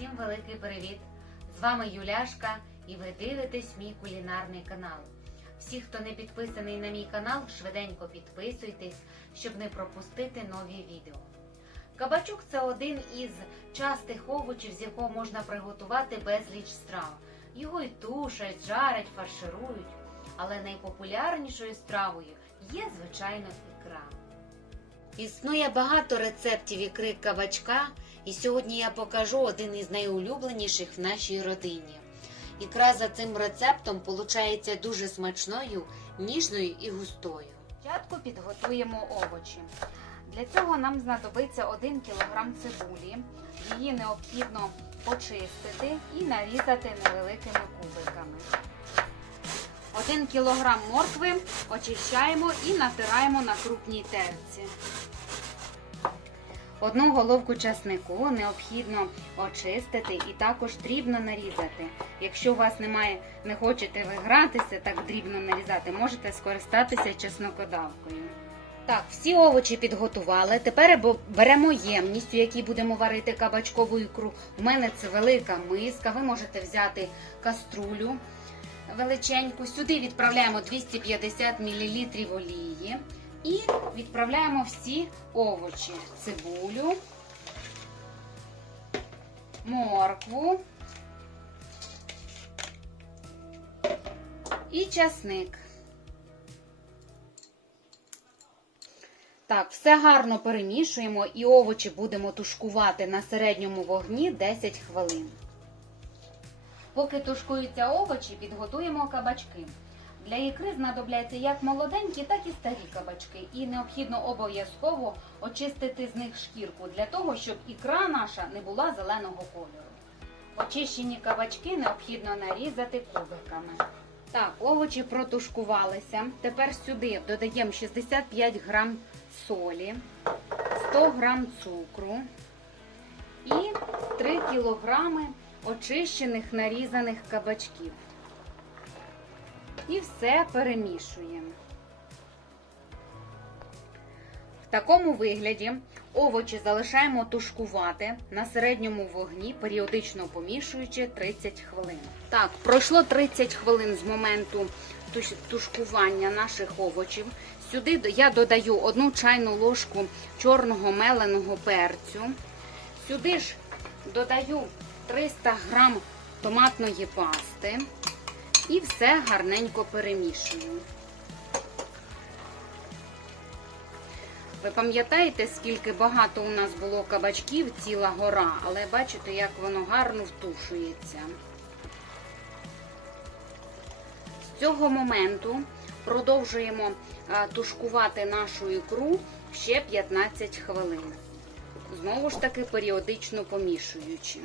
Всім великий привіт! З вами Юляшка і ви дивитесь мій кулінарний канал. Всі, хто не підписаний на мій канал, швиденько підписуйтесь, щоб не пропустити нові відео. Кабачок це один із частих овочів, з якого можна приготувати безліч страв. Його й тушать, жарять, фарширують. Але найпопулярнішою стравою є, звичайно, ікра. Існує багато рецептів ікри кабачка, і сьогодні я покажу один із найулюбленіших в нашій родині. Ікра за цим рецептом получається дуже смачною, ніжною і густою. Спочатку підготуємо овочі. Для цього нам знадобиться 1 кг цибулі. Її необхідно почистити і нарізати невеликими кубиками. 1 кг моркви очищаємо і натираємо на крупній терці. Одну головку часнику необхідно очистити і також дрібно нарізати. Якщо у вас немає, не хочете ви гратися так дрібно нарізати, можете скористатися чеснокодавкою. Так, всі овочі підготували. Тепер беремо ємність, в якій будемо варити кабачкову ікру. У мене це велика миска. Ви можете взяти каструлю величеньку. Сюди відправляємо 250 мл олії і відправляємо всі овочі: цибулю, моркву і часник. Так, все гарно перемішуємо і овочі будемо тушкувати на середньому вогні 10 хвилин. Поки тушкуються овочі, підготуємо кабачки. Для ікри знадобляться як молоденькі, так і старі кабачки. І необхідно обов'язково очистити з них шкірку для того, щоб ікра наша не була зеленого кольору. Очищені кабачки необхідно нарізати кубиками. Так, овочі протушкувалися. Тепер сюди додаємо 65 грам солі, 100 грам цукру і 3 кілограми очищених нарізаних кабачків. І все перемішуємо. В такому вигляді овочі залишаємо тушкувати на середньому вогні, періодично помішуючи 30 хвилин. Так, пройшло 30 хвилин з моменту тушкування наших овочів. Сюди я додаю одну чайну ложку чорного меленого перцю. Сюди ж додаю 300 грам томатної пасти і все гарненько перемішую. Ви пам'ятаєте, скільки багато у нас було кабачків, ціла гора, але бачите, як воно гарно втушується. З цього моменту продовжуємо тушкувати нашу ікру ще 15 хвилин. Знову ж таки періодично помішуючи.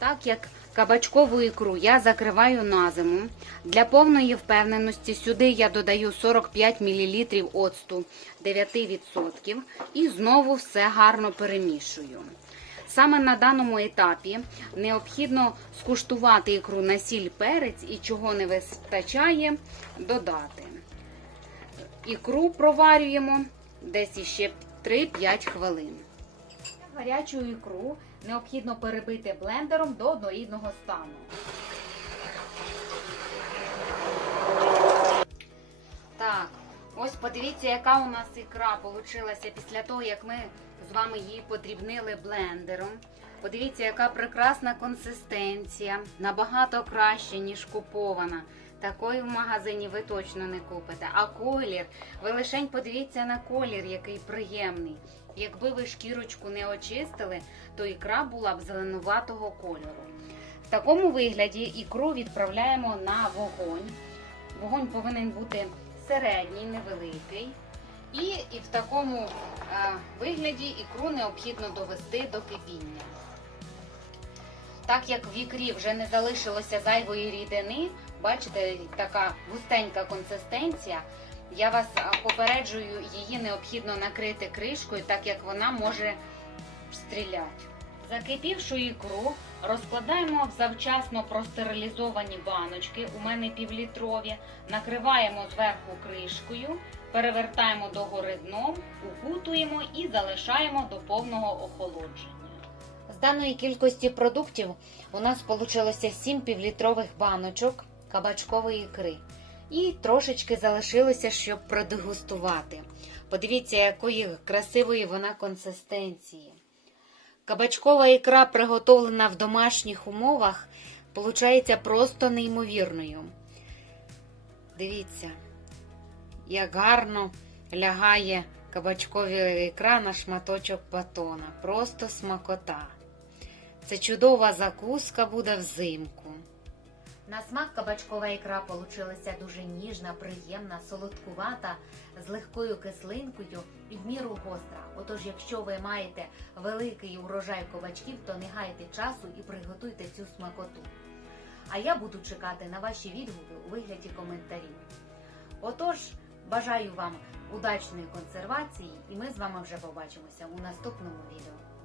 Так як кабачкову ікру я закриваю на зиму, для повної впевненості сюди я додаю 45 мл оцту 9% і знову все гарно перемішую. Саме на даному етапі необхідно скуштувати ікру на сіль перець і чого не вистачає, додати. Ікру проварюємо десь іще 3-5 хвилин. Гарячу ікру необхідно перебити блендером до однорідного стану. Так, ось подивіться, яка у нас ікра получилася після того, як ми з вами її подрібнили блендером. Подивіться, яка прекрасна консистенція, набагато краще, ніж купована. Такої в магазині ви точно не купите. А колір, ви лишень подивіться на колір, який приємний. Якби ви шкірочку не очистили, то ікра була б зеленуватого кольору. В такому вигляді ікру відправляємо на вогонь. Вогонь повинен бути середній, невеликий. І, і в такому е, вигляді ікру необхідно довести до кипіння. Так як в ікрі вже не залишилося зайвої рідини, бачите, така густенька консистенція, я вас попереджую, її необхідно накрити кришкою, так як вона може стріляти. Закипівшу ікру розкладаємо в завчасно простерилізовані баночки, у мене півлітрові, накриваємо зверху кришкою, перевертаємо догори дном, укутуємо і залишаємо до повного охолодження. З даної кількості продуктів у нас вийшло 7 півлітрових баночок кабачкової ікри. І трошечки залишилося, щоб продегустувати. Подивіться, якої красивої вона консистенції. Кабачкова ікра, приготовлена в домашніх умовах, получається просто неймовірною. Дивіться, як гарно лягає кабачкова ікра на шматочок батона. Просто смакота. Це чудова закуска буде взимку. На смак кабачкова ікра получилася дуже ніжна, приємна, солодкувата, з легкою кислинкою і в міру гостра. Отож, якщо ви маєте великий урожай кабачків, то не гайте часу і приготуйте цю смакоту. А я буду чекати на ваші відгуки у вигляді коментарів. Отож, бажаю вам удачної консервації, і ми з вами вже побачимося у наступному відео.